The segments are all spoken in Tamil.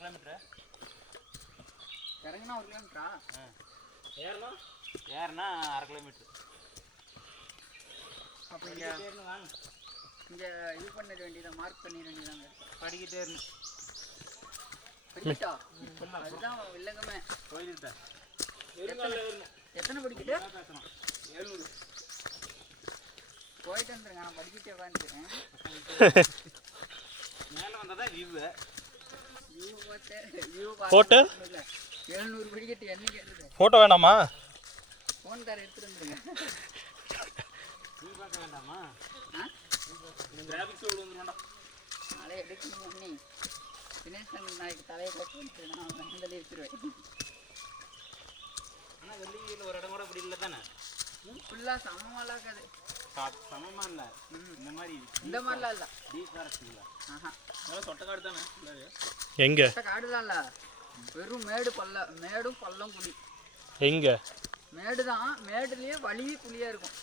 கிலோமீட்டர். இறங்கினா 1 கிலோமீட்டரா? ஏறுனா 1/2 கிலோமீட்டர். அப்போ இங்கே இது பண்ண வேண்டியதை மார்க் பண்ணிட வேண்டியதாங்க. படிக்கிட்டே இருந்து படிக்கிட்டா அதுதான் இல்லைங்கமே போயிருந்தா எத்தனை படிக்கிட்டு 700 போயிட்டு வந்துருங்க. நான் படிக்கிட்டே உட்காந்துக்கிறேன். மேலே வந்தால் தான் வியூ போட்டு 700 படிக்கிட்டு என்ன கேட்டுது? ஃபோட்டோ வேணாமா? ஃபோன்கார எடுத்துட்டு வந்துருங்க. நீ பார்க்க வேண்டாமா? கிராஃபிக்ஸ் வந்துடும். அதை எடுக்கணும் பண்ணி தினேசன் நாளைக்கு தலையை கட்டி வந்துட்டு நான் வெள்ளலே வச்சுருவேன். ஆனால் வெள்ளியில் ஒரு இடம் கூட அப்படி இல்லை தானே? ஃபுல்லாக சமமாலாம் இருக்காது. சமமாக இல்லை. இந்த மாதிரிலாம் இல்லை. டீப் ஃபாரஸ்ட் இல்லை. சொட்டக்காடு தானே? எங்கே? காடு தான் இல்லை, வெறும் மேடும் பள்ளம் குழி. எங்கே? மேடு தான், மேடுலேயே வழி குழியாக இருக்கும்.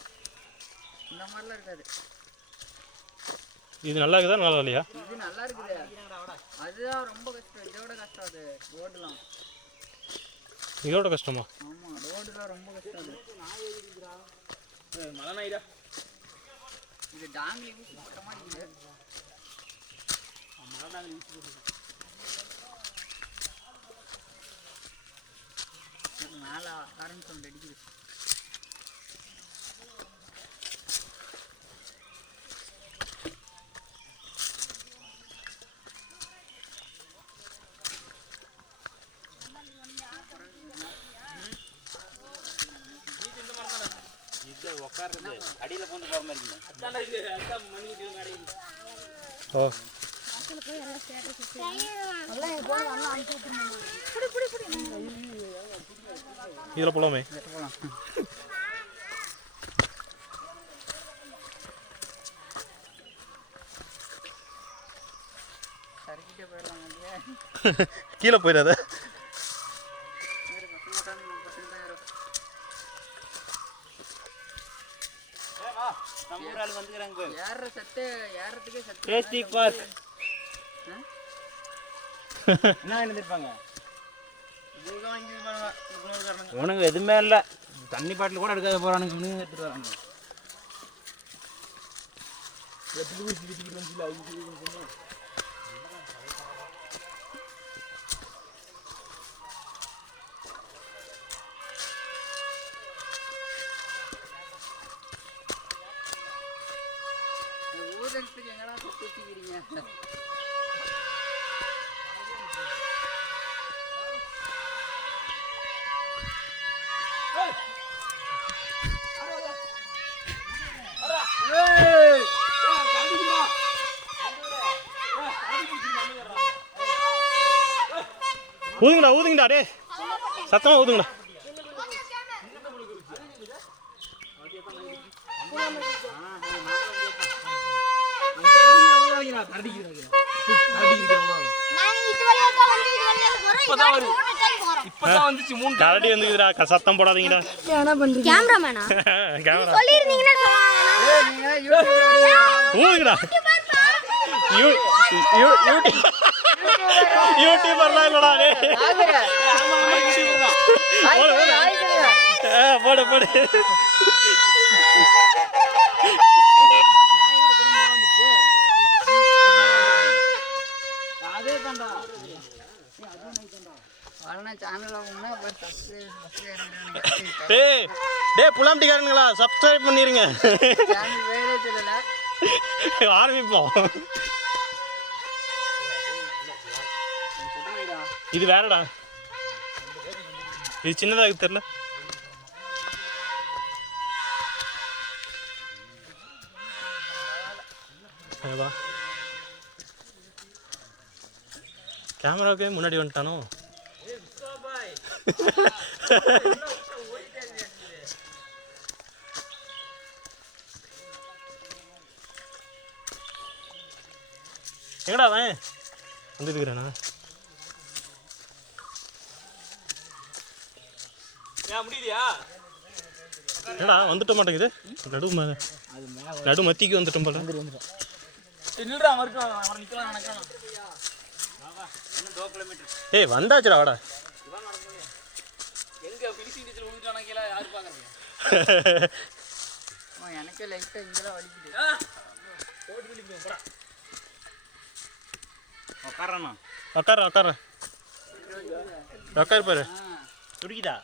இந்த மாதிரிலாம் இருக்காது. இது நல்லா இருக்குதா நல்லா இல்லையா? இது நல்லா இருக்குது. அதுதான் ரொம்ப கஷ்டம். இதோட கஷ்டம் அது ரோடுலாம். இதோட கஷ்டமா? ஆமாம், ரோடுலாம் ரொம்ப கஷ்டம். மழை நாயிடா. இது டாங்லி ஊசி போட்ட மாதிரி இருக்குது. மழை டாங்கி ஊசி போட்டு மேலே கரண்ட் சவுண்ட் அடிக்குது. உட்கார்றது அடியில் போந்து போகிற மாதிரி ஓ இதில் போலாமே. சரிக்கிட்டே போயிடலாம். கீழே போயிடாத. உனக்கு எதுவுமே இல்லை. தண்ணி பாட்டில் கூட எடுக்காத போறானுங்க. எடுத்துட்டு வராங்க. ஊதனத்துக்கு எங்கடா சுற்றிக்கிறீங்க? ஊதுங்கடா டே, சத்தமாக ஊதுங்கடா. கரடி வந்துக்குதுடா, சத்தம் போடாதீங்கடா. ஊதுங்கடா. யூடியூபர்லாம் இல்லடா. போடு போடு. புலாம்டிக்காரங்களா, சப்ஸ்கிரைப் பண்ணிருங்க. ஆரம்பிப்போம். இது வேறடா, இது சின்னதாக தெரியல. கேமராவுக்கே முன்னாடி வந்துட்டானோ. எங்கடா அவன் வந்துருக்குறானா? என்னடா வந்துட்ட மாட்டேங்குது. நடு மத்திக்கு வந்துட்டோம் போல. இன்னும் 2 கிலோமீட்டர். ஏய் வந்தாச்சுடா வாடா. எங்க ஃபினிஷிங் டச்சில் விழுந்துட்டானா கீழே யாரு பார்க்கறீங்க? எனக்கே லைட்டாக இங்கெல்லாம் வலிக்குது. போட்டு விழிப்பு போடா. உட்காரண்ணா. உட்கார உட்காரு பாரு. துடிக்குதா?